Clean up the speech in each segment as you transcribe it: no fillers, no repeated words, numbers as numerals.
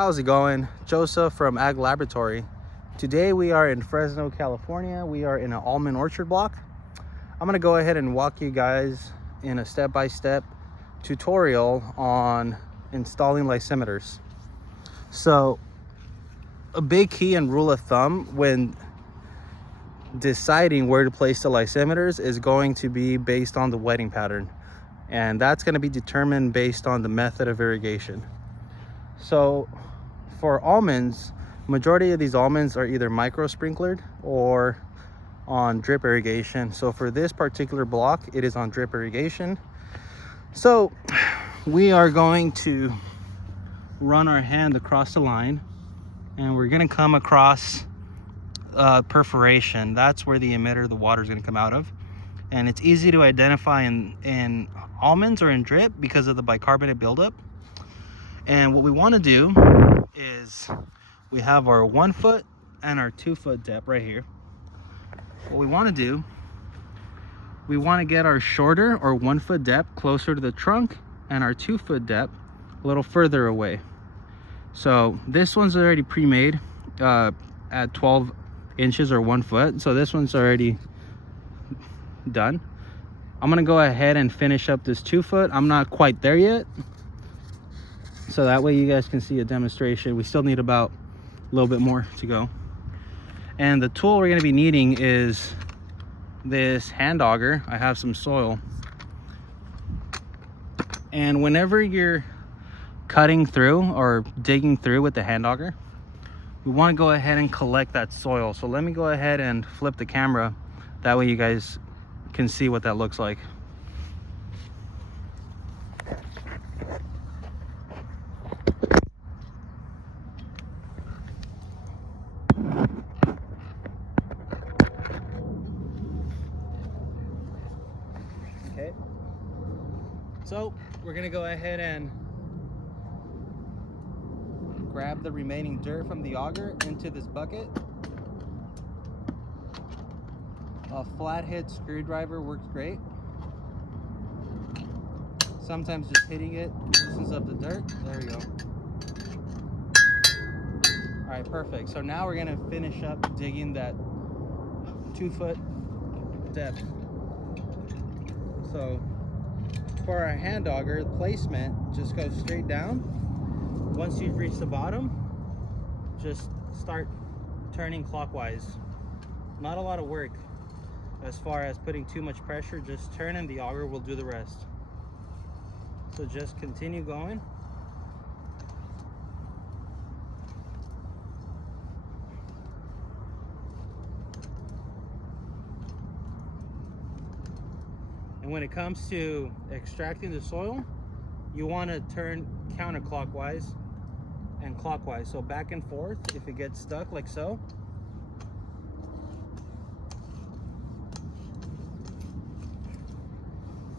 How's it going? Joseph from Ag Laboratory. Today we are in Fresno, California. We are in an almond orchard block. I'm gonna go ahead and walk you guys in a step-by-step tutorial on installing lysimeters. So a big key and rule of thumb when deciding where to place the lysimeters is going to be based on the wetting pattern, and that's going to be determined based on the method of irrigation. So for almonds, majority of these almonds are either micro sprinklered or on drip irrigation. So for this particular block, it is on drip irrigation. So we are going to run our hand across the line, and we're going to come across perforation. That's where the emitter, the water, is going to come out of. And it's easy to identify in almonds or in drip because of the bicarbonate buildup. And what we want to do is we have our 1 foot and our 2 foot depth right here. What we want to do, we want to get our shorter or 1 foot depth closer to the trunk and our 2 foot depth a little further away. So this one's already pre-made at 12 inches or 1 foot. So this one's already done. I'm gonna go ahead and finish up this 2 foot. I'm not quite there yet, so that way you guys can see a demonstration. We still need about a little bit more to go. And the tool we're gonna be needing is this hand auger. I have some soil, and whenever you're cutting through or digging through with the hand auger, we want to go ahead and collect that soil. So let me go ahead and flip the camera, that way you guys can see what that looks like. Okay, so we're gonna go ahead and grab the remaining dirt from the auger into this bucket. A flathead screwdriver works great. Sometimes just hitting it loosens up the dirt. There we go. All right, perfect. So now we're gonna finish up digging that 2 foot depth. So for our hand auger placement, just go straight down. Once you've reached the bottom, just start turning clockwise. Not a lot of work as far as putting too much pressure. Just turn and the auger will do the rest. So just continue going. And when it comes to extracting the soil, you want to turn counterclockwise and clockwise, so back and forth if it gets stuck like so.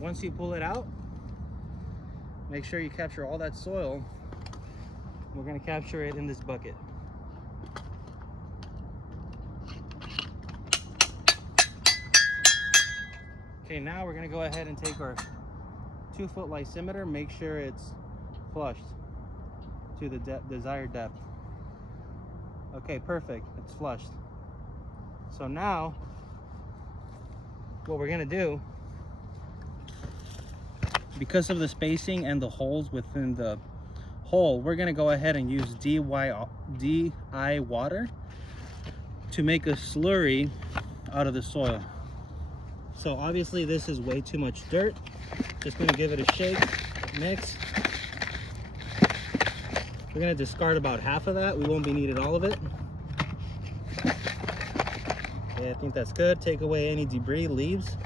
Once you pull it out, make sure you capture all that soil. We're going to capture it in this bucket. Okay, now we're going to go ahead and take our 2 foot lysimeter, make sure it's flushed to the desired depth. Okay, perfect, it's flushed. So now what we're gonna do, because of the spacing and the holes within the hole, we're gonna go ahead and use DI water to make a slurry out of the soil. So obviously this is way too much dirt. Just gonna give it a shake, mix. We're gonna discard about half of that. We won't be needing all of it. Okay, I think that's good. Take away any debris, leaves.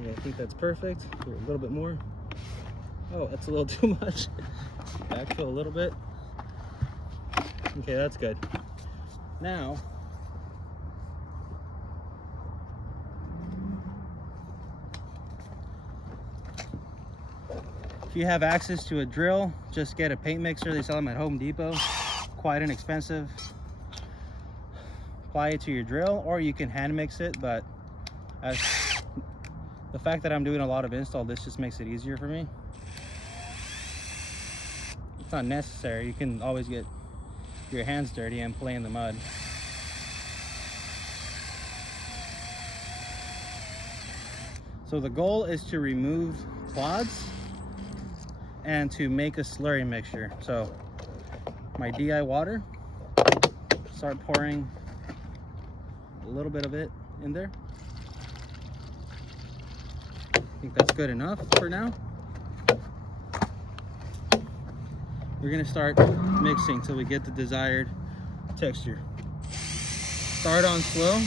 Okay, I think that's perfect. A little bit more. Oh, that's a little too much. Backfill a little bit. Okay, that's good. Now, if you have access to a drill, just get a paint mixer. They sell them at Home Depot. Quite inexpensive. Apply it to your drill, or you can hand mix it, but as the fact that I'm doing a lot of install, this just makes it easier for me. It's not necessary. You can always get your hands dirty and play in the mud. So the goal is to remove clods and to make a slurry mixture. So my DI water, start pouring a little bit of it in there. I think that's good enough for now. We're gonna start mixing till we get the desired texture. Start on slow.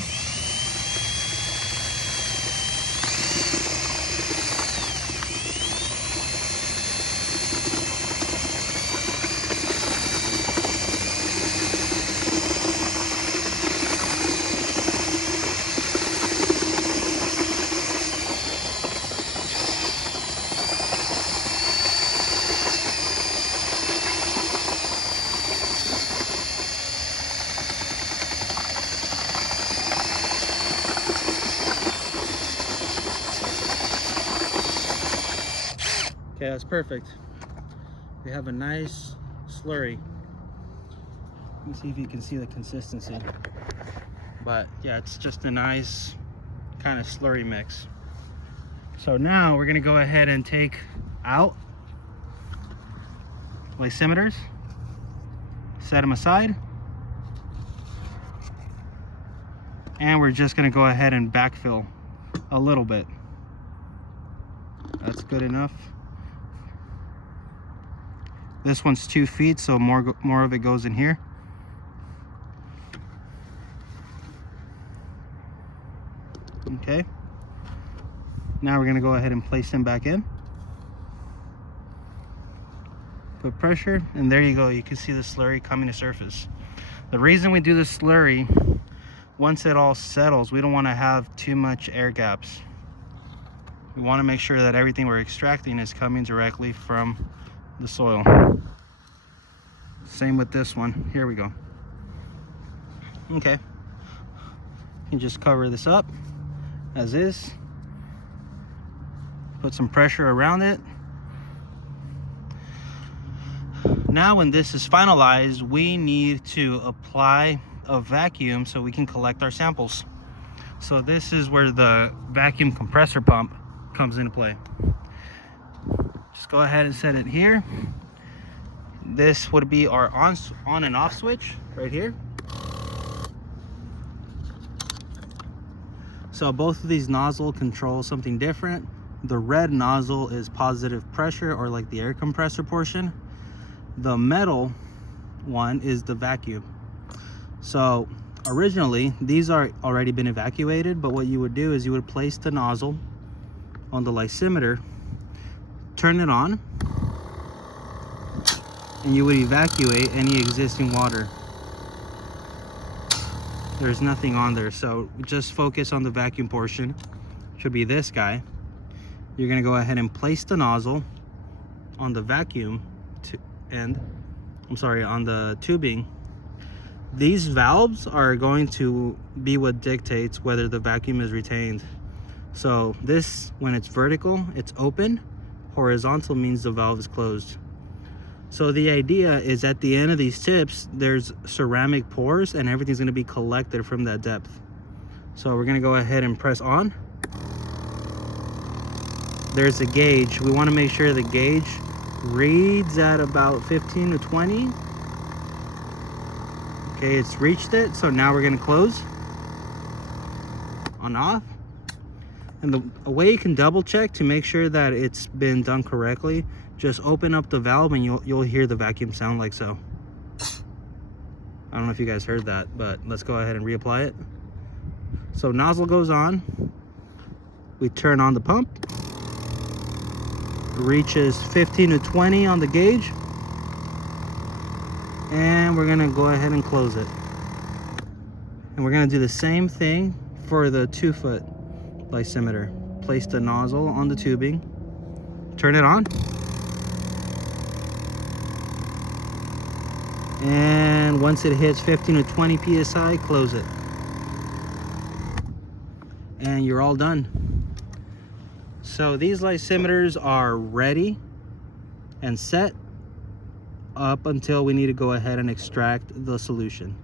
Okay, that's perfect. We have a nice slurry. Let me see if you can see the consistency. But yeah, it's just a nice kind of slurry mix. So now we're gonna go ahead and take out lysimeters, set them aside, and we're just gonna go ahead and backfill a little bit. That's good enough. This one's 2 feet, so more of it goes in here. Okay. Now we're gonna go ahead and place them back in. Put pressure, and there you go. You can see the slurry coming to surface. The reason we do the slurry, once it all settles, we don't want to have too much air gaps. We want to make sure that everything we're extracting is coming directly from the soil. Same with this one. Here we go. Okay. You can just cover this up as is. Put some pressure around it. Now when this is finalized, we need to apply a vacuum so we can collect our samples. So this is where the vacuum compressor pump comes into play. Just go ahead and set it here. This would be our on and off switch right here. So both of these nozzles control something different. The red nozzle is positive pressure, or like the air compressor portion. The metal one is the vacuum. So originally these are already been evacuated, but what you would do is you would place the nozzle on the lysimeter, turn it on, and you would evacuate any existing water. There's nothing on there, so just focus on the vacuum portion. Should be this guy. You're gonna go ahead and place the nozzle on the vacuum end. I'm sorry, on the tubing. These valves are going to be what dictates whether the vacuum is retained. So this, when it's vertical, it's open. Horizontal means the valve is closed. So the idea is at the end of these tips, there's ceramic pores and everything's gonna be collected from that depth. So we're gonna go ahead and press on. There's a gauge. We wanna make sure the gauge reads at about 15 to 20. Okay, it's reached it. So now we're gonna close on off. And a way you can double check to make sure that it's been done correctly, just open up the valve and you'll hear the vacuum sound like so. I don't know if you guys heard that, but let's go ahead and reapply it. So nozzle goes on. We turn on the pump. It reaches 15 to 20 on the gauge. And we're gonna go ahead and close it. And we're gonna do the same thing for the 2-foot lysimeter. Place the nozzle on the tubing, turn it on, and once it hits 15 to 20 psi, close it. And you're all done. So these lysimeters are ready and set. up until we need to go ahead and extract the solution.